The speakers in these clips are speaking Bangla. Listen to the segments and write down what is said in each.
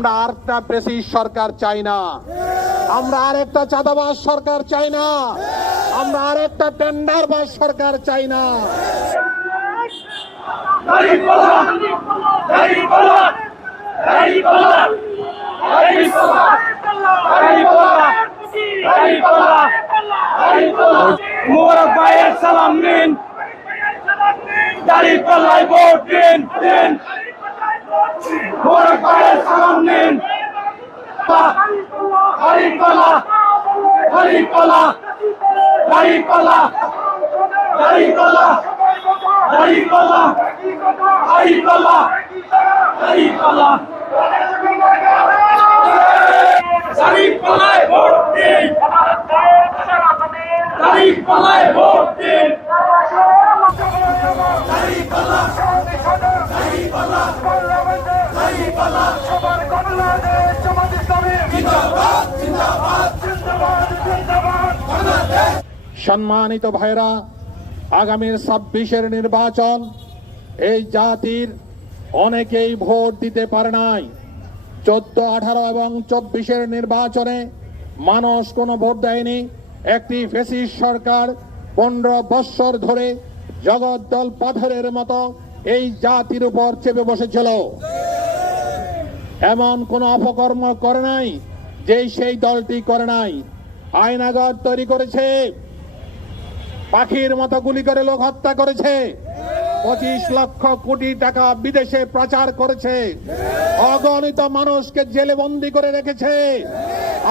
আমরা আরেকটা প্রেসিস সরকার চাই না। আমরা আরেকটা চাঁদাবাজ সরকার চাই না। আমরা আরেকটা টেন্ডারবাজ সরকার চাই না। সালাম নিন। দাড়ি পাল্লাই ভোট দিন দিন। মোরাক্কারের সালাম নিন। হরিকলা হরিকলা হরিকলা হরিকলা হরিকলা হরিকলা হরিকলা। তারিখ পালায় ভোট দিন। তারিখ পালায় সম্মানিত ভাইরা আগামীর ছাব্বিশের নির্বাচন, এই জাতির অনেকেই ভোট দিতে পারে নাই। চোদ্দ, আঠারো এবং চব্বিশের নির্বাচনে মানুষ কোনো ভোট দেয়নি। একটি ফেসিস সরকার পনেরো বৎসর ধরে জগদ্দল পাথরের মতো এই জাতির উপর চেপে বসেছিল। এমন কোন অপকর্ম করে নাই যে সেই দলটি করে নাই। আইনাগর তৈরি করেছে। পাখির মতো গুলি করে লোক হত্যা করেছে। পঁচিশ লক্ষ কোটি টাকা বিদেশে প্রচার করেছে। অগণিত মানুষকে জেলে বন্দি করে রেখেছে।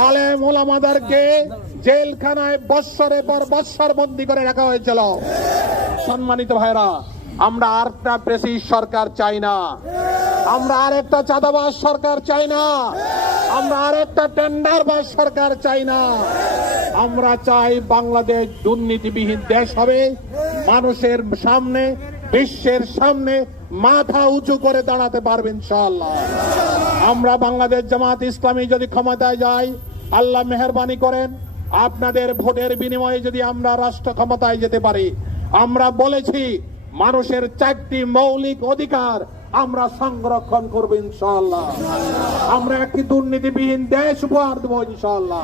আলেম ওলামাদারকে জেলখানায় বৎসরের পর বৎসর বন্দি করে রাখা হয়েছিল। সম্মানিত ভাইরা আমরা আরেকটা প্রেসিস সরকার চাই না। আমরা আরেকটা চাঁদাবাস সরকার চাই না। আমরা আর আরেকটা টেন্ডারবাজ সরকার চাই না। আমরা চাই বাংলাদেশ দুর্নীতিবিহীন দেশ হবে। মানুষের সামনে, বিশ্বের সামনে মাথা উঁচু করে দাঁড়াতে পারবে ইনশাআল্লাহ। আমরা বাংলাদেশ জামাত ইসলামী যদি ক্ষমতায় যাই, আল্লাহ মেহরবানি করেন। আপনাদের ভোটের বিনিময়ে যদি আমরা রাষ্ট্র ক্ষমতায় যেতে পারি, আমরা বলেছি মানুষের চারটি মৌলিক অধিকার আমরা সংরক্ষণ করব ইনশাল্লাহ আমরা একটি দুর্নীতিবিহীন দেশ উপহার দেবো ইনশাআল্লাহ।